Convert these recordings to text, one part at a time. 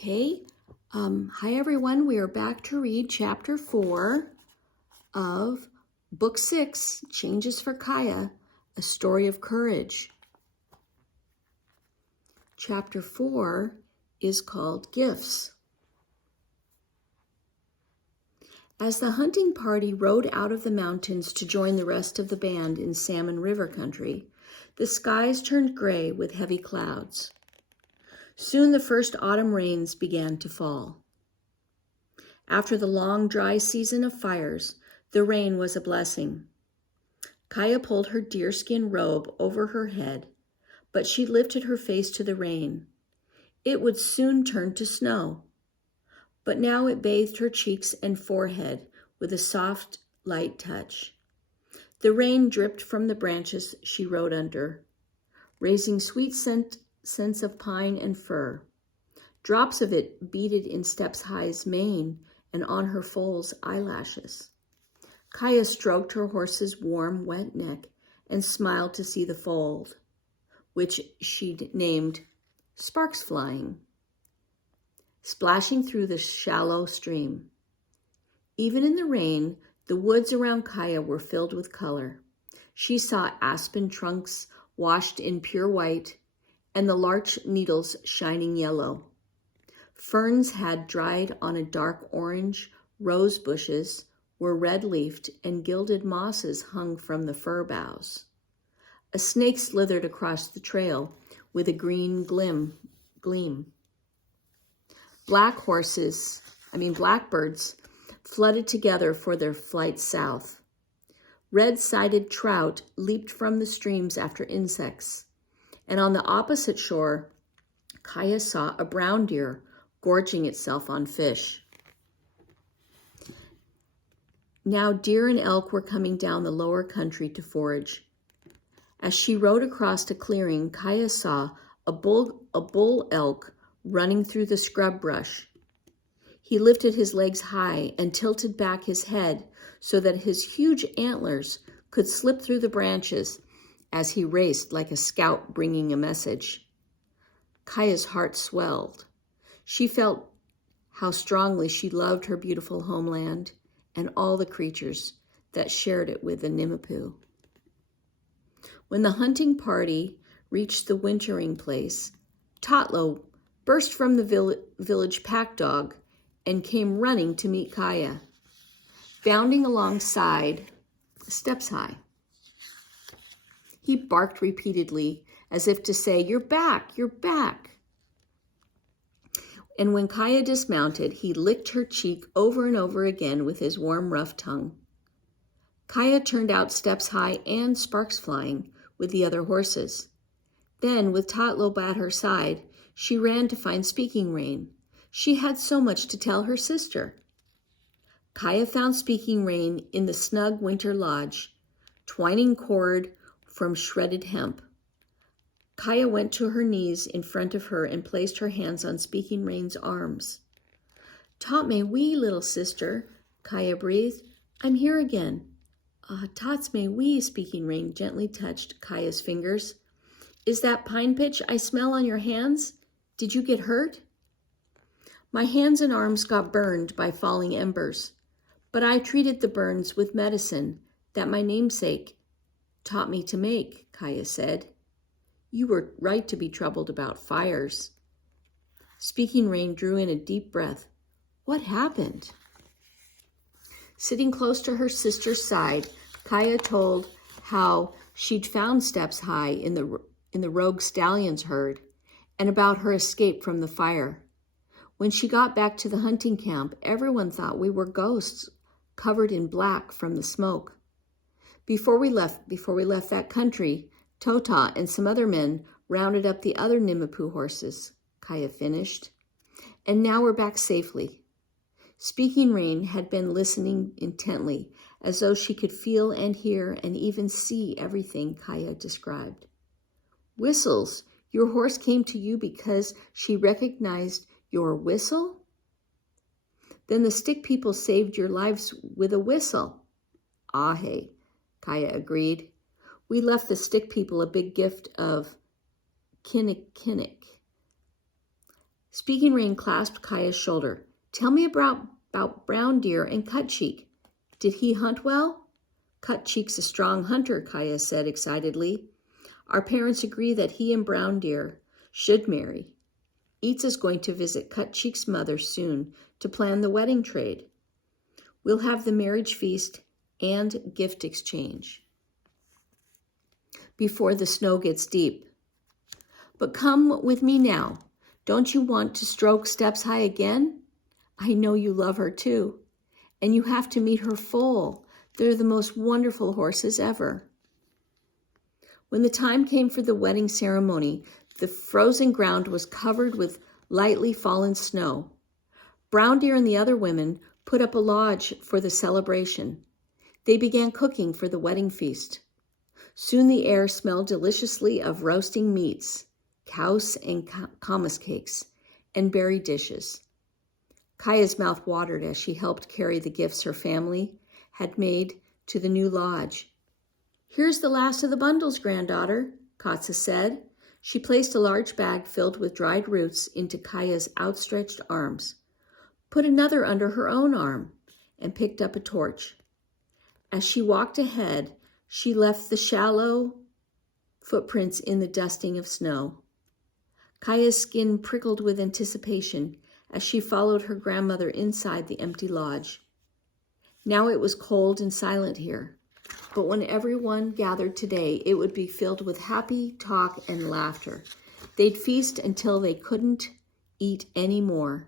Okay, hi everyone. We are back to read chapter 4 of book 6, Changes for Kaya, A Story of Courage. Chapter 4 is called Gifts. As the hunting party rode out of the mountains to join the rest of the band in Salmon River country, the skies turned gray with heavy clouds. Soon the first autumn rains began to fall. After the long, dry season of fires, the rain was a blessing. Kaya pulled her deerskin robe over her head, but she lifted her face to the rain. It would soon turn to snow, but now it bathed her cheeks and forehead with a soft, light touch. The rain dripped from the branches she rode under, raising sweet scents of pine and fir. Drops of it beaded in Steps High's mane and on her foal's eyelashes. Kaya stroked her horse's warm, wet neck and smiled to see the foal, which she'd named Sparks Flying, splashing through the shallow stream. Even in the rain, the woods around Kaya were filled with color. She saw aspen trunks washed in pure white and the larch needles shining yellow. Ferns had dried on a dark orange, rose bushes were red-leafed, and gilded mosses hung from the fir boughs. A snake slithered across the trail with a green gleam. Blackbirds flooded together for their flight south. Red-sided trout leaped from the streams after insects, and on the opposite shore, Kaya saw a brown deer gorging itself on fish. Now deer and elk were coming down the lower country to forage. As she rode across a clearing, Kaya saw a bull elk running through the scrub brush. He lifted his legs high and tilted back his head so that his huge antlers could slip through the branches as he raced like a scout bringing a message. Kaya's heart swelled. She felt how strongly she loved her beautiful homeland and all the creatures that shared it with the Nimipu. When the hunting party reached the wintering place, Totlo burst from the village pack dog and came running to meet Kaya, bounding alongside Steps High. He barked repeatedly as if to say, "You're back, you're back." And when Kaya dismounted, he licked her cheek over and over again with his warm, rough tongue. Kaya turned out Steps High and Sparks Flying with the other horses. Then, with Totlo at her side, she ran to find Speaking Rain. She had so much to tell her sister. Kaya found Speaking Rain in the snug winter lodge, twining cord from shredded hemp. Kaya went to her knees in front of her and placed her hands on Speaking Rain's arms. "Tot me wee, little sister," Kaya breathed. "I'm here again." "Tots me wee," Speaking Rain gently touched Kaya's fingers. "Is that pine pitch I smell on your hands? Did you get hurt?" "My hands and arms got burned by falling embers, but I treated the burns with medicine that my namesake taught me to make," Kaya said. "You were right to be troubled about fires." Speaking Rain drew in a deep breath. What happened? Sitting close to her sister's side, Kaya told how she'd found Steps High in the rogue stallions herd and about her escape from the fire. When she got back to the hunting camp, everyone thought we were ghosts covered in black from the smoke. Before we left that country, Tota and some other men rounded up the other Nimipu horses, Kaya finished. And now we're back safely. Speaking Rain had been listening intently, as though she could feel and hear and even see everything Kaya described. "Whistles, your horse came to you because she recognized your whistle? Then the stick people saved your lives with a whistle." "Ahe," Kaya agreed. "We left the stick people a big gift of kinnick. Speaking Rain clasped Kaya's shoulder. Tell me about Brown Deer and Cut Cheek. Did he hunt well? Cut Cheek's a strong hunter, Kaya said excitedly. Our parents agree that he and Brown Deer should marry. Eats is going to visit Cut Cheek's mother soon to plan the wedding trade. We'll have the marriage feast and gift exchange before the snow gets deep. But come with me now. Don't you want to stroke Steps High again? I know you love her too. And you have to meet her foal. They're the most wonderful horses ever. When the time came for the wedding ceremony, the frozen ground was covered with lightly fallen snow. Brown Deer and the other women put up a lodge for the celebration. They began cooking for the wedding feast. Soon the air smelled deliciously of roasting meats, cows and kamas cakes, and berry dishes. Kaya's mouth watered as she helped carry the gifts her family had made to the new lodge. Here's the last of the bundles, granddaughter, Katsa said. She placed a large bag filled with dried roots into Kaya's outstretched arms, put another under her own arm, and picked up a torch. As she walked ahead, she left the shallow footprints in the dusting of snow. Kaya's skin prickled with anticipation as she followed her grandmother inside the empty lodge. Now it was cold and silent here, but when everyone gathered today, it would be filled with happy talk and laughter. They'd feast until they couldn't eat any more.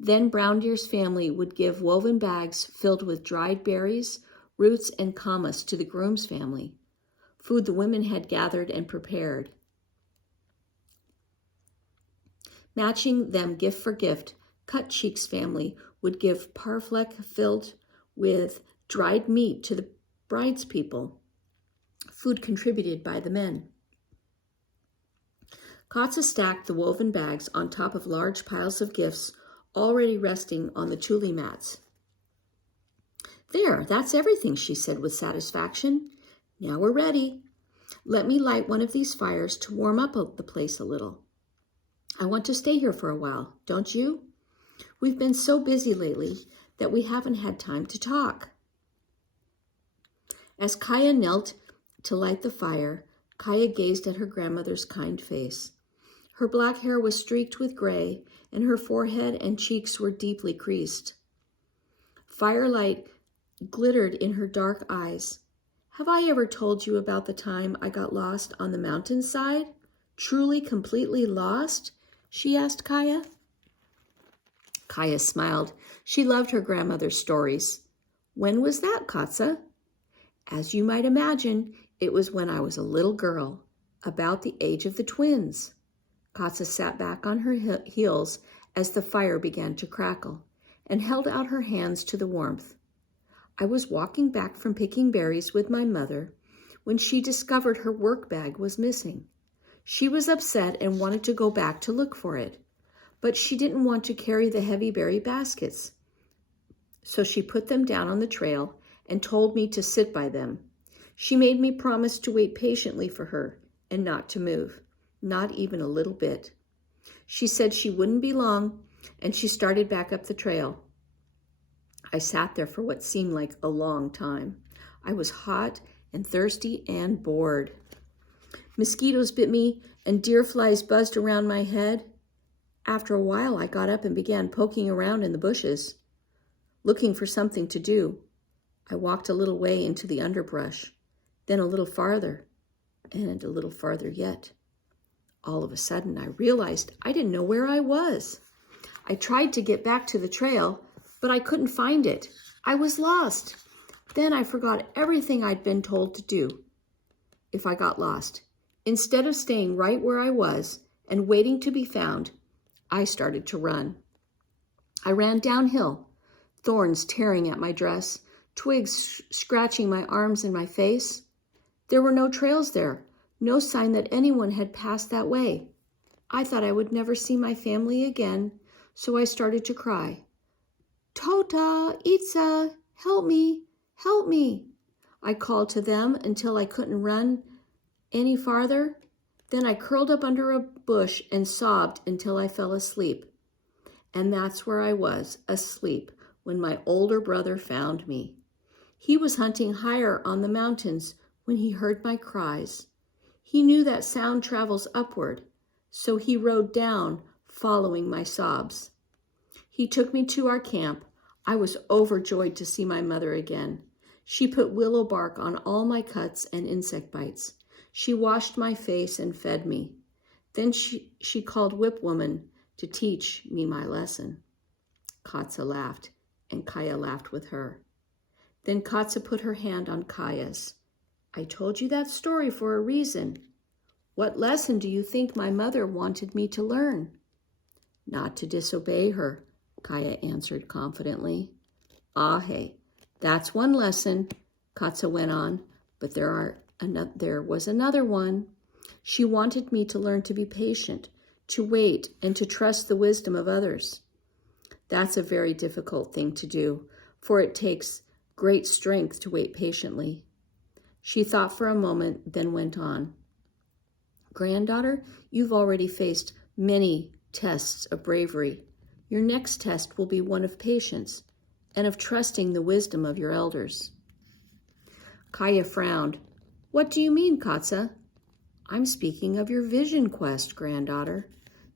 Then Brown Deer's family would give woven bags filled with dried berries, roots, and kamas to the groom's family, food the women had gathered and prepared. Matching them gift for gift, Cut Cheek's family would give parfleck filled with dried meat to the bride's people, food contributed by the men. Katsa stacked the woven bags on top of large piles of gifts already resting on the tule mats. There, that's everything, she said with satisfaction. Now we're ready. Let me light one of these fires to warm up the place a little. I want to stay here for a while, don't you? We've been so busy lately that we haven't had time to talk. As Kaya knelt to light the fire, Kaya gazed at her grandmother's kind face. Her black hair was streaked with gray, and her forehead and cheeks were deeply creased. Firelight glittered in her dark eyes. Have I ever told you about the time I got lost on the mountainside? Truly, completely lost? She asked Kaya. Kaya smiled. She loved her grandmother's stories. When was that, Katsa? As you might imagine, it was when I was a little girl, about the age of the twins. Katsa sat back on her heels as the fire began to crackle and held out her hands to the warmth. I was walking back from picking berries with my mother when she discovered her work bag was missing. She was upset and wanted to go back to look for it, but she didn't want to carry the heavy berry baskets. So she put them down on the trail and told me to sit by them. She made me promise to wait patiently for her and not to move, not even a little bit. She said she wouldn't be long, and she started back up the trail. I sat there for what seemed like a long time. I was hot and thirsty and bored. Mosquitoes bit me and deer flies buzzed around my head. After a while, I got up and began poking around in the bushes, looking for something to do. I walked a little way into the underbrush, then a little farther, and a little farther yet. All of a sudden, I realized I didn't know where I was. I tried to get back to the trail, but I couldn't find it. I was lost. Then I forgot everything I'd been told to do if I got lost. Instead of staying right where I was and waiting to be found, I started to run. I ran downhill, thorns tearing at my dress, twigs scratching my arms and my face. There were no trails there, no sign that anyone had passed that way. I thought I would never see my family again, so I started to cry. Tota, Itza, help me, help me. I called to them until I couldn't run any farther. Then I curled up under a bush and sobbed until I fell asleep. And that's where I was, asleep, when my older brother found me. He was hunting higher on the mountains when he heard my cries. He knew that sound travels upward, so he rode down, following my sobs. He took me to our camp. I was overjoyed to see my mother again. She put willow bark on all my cuts and insect bites. She washed my face and fed me. Then she called Whip Woman to teach me my lesson. Katsa laughed, and Kaya laughed with her. Then Katsa put her hand on Kaya's. I told you that story for a reason. What lesson do you think my mother wanted me to learn? Not to disobey her, Kaya answered confidently. Ah, hey, that's one lesson, Katsa went on, but there was another one. She wanted me to learn to be patient, to wait, and to trust the wisdom of others. That's a very difficult thing to do, for it takes great strength to wait patiently. She thought for a moment, then went on. Granddaughter, you've already faced many tests of bravery. Your next test will be one of patience and of trusting the wisdom of your elders. Kaya frowned. What do you mean, Katsa? I'm speaking of your vision quest, granddaughter.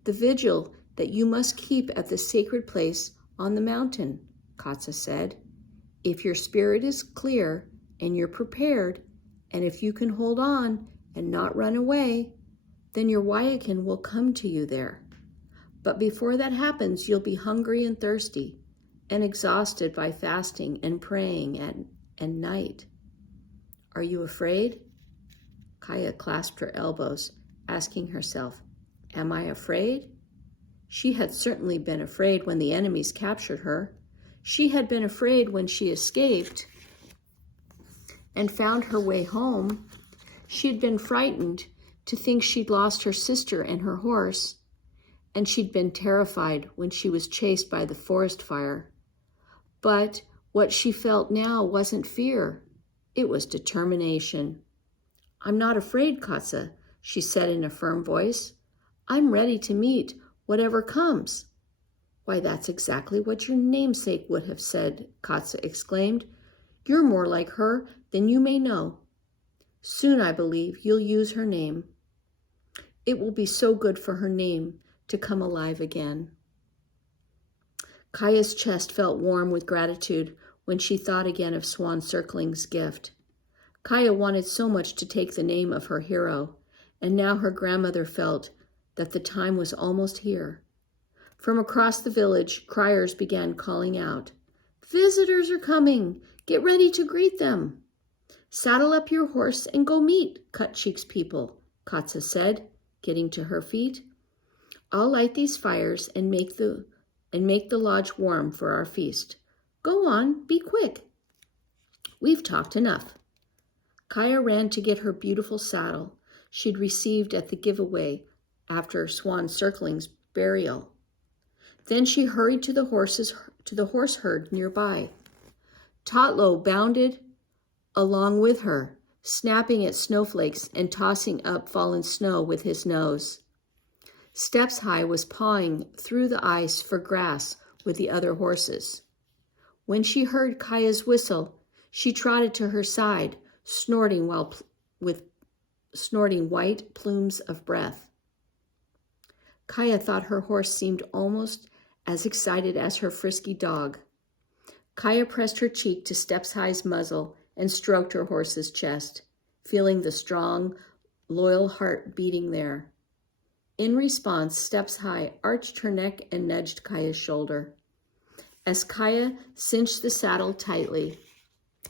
The vigil that you must keep at the sacred place on the mountain, Katsa said. If your spirit is clear and you're prepared, and if you can hold on and not run away, then your Waiakin will come to you there. But before that happens, you'll be hungry and thirsty and exhausted by fasting and praying at night. Are you afraid? Kaya clasped her elbows, asking herself, Am I afraid? She had certainly been afraid when the enemies captured her. She had been afraid when she escaped and found her way home. She had been frightened to think she'd lost her sister and her horse, and she'd been terrified when she was chased by the forest fire. But what she felt now wasn't fear. It was determination. I'm not afraid, Katsa, she said in a firm voice. I'm ready to meet whatever comes. Why, that's exactly what your namesake would have said, Katsa exclaimed. You're more like her than you may know. Soon, I believe, you'll use her name. It will be so good for her name to come alive again. Kaya's chest felt warm with gratitude when she thought again of Swan Circling's gift. Kaya wanted so much to take the name of her hero, and now her grandmother felt that the time was almost here. From across the village, criers began calling out, Visitors are coming! Get ready to greet them! Saddle up your horse and go meet Cut Cheek's people, Katsa said, getting to her feet. I'll light these fires and make the lodge warm for our feast. Go on, be quick. We've talked enough. Kaya ran to get her beautiful saddle she'd received at the giveaway after Swan Circling's burial. Then she hurried to the horse herd nearby. Totlo bounded along with her, snapping at snowflakes and tossing up fallen snow with his nose. Steps High was pawing through the ice for grass with the other horses. When she heard Kaya's whistle, she trotted to her side, snorting white plumes of breath. Kaya thought her horse seemed almost as excited as her frisky dog. Kaya pressed her cheek to Steps High's muzzle and stroked her horse's chest, feeling the strong, loyal heart beating there. In response, Steps High arched her neck and nudged Kaya's shoulder. As Kaya cinched the saddle tightly,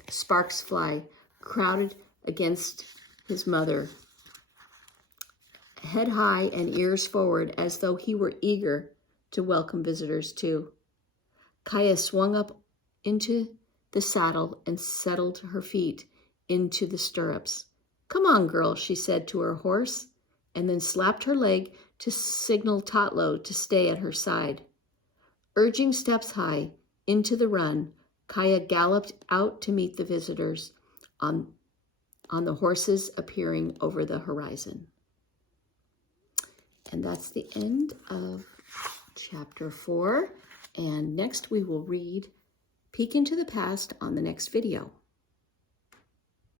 Sparks Fly crowded against his mother, head high and ears forward as though he were eager to welcome visitors too. Kaya swung up into the saddle and settled her feet into the stirrups. Come on, girl, she said to her horse, and then slapped her leg to signal Totlo to stay at her side. Urging Steps High into the run, Kaya galloped out to meet the visitors on the horses appearing over the horizon. And that's the end of chapter 4. And next we will read Peek into the Past on the next video.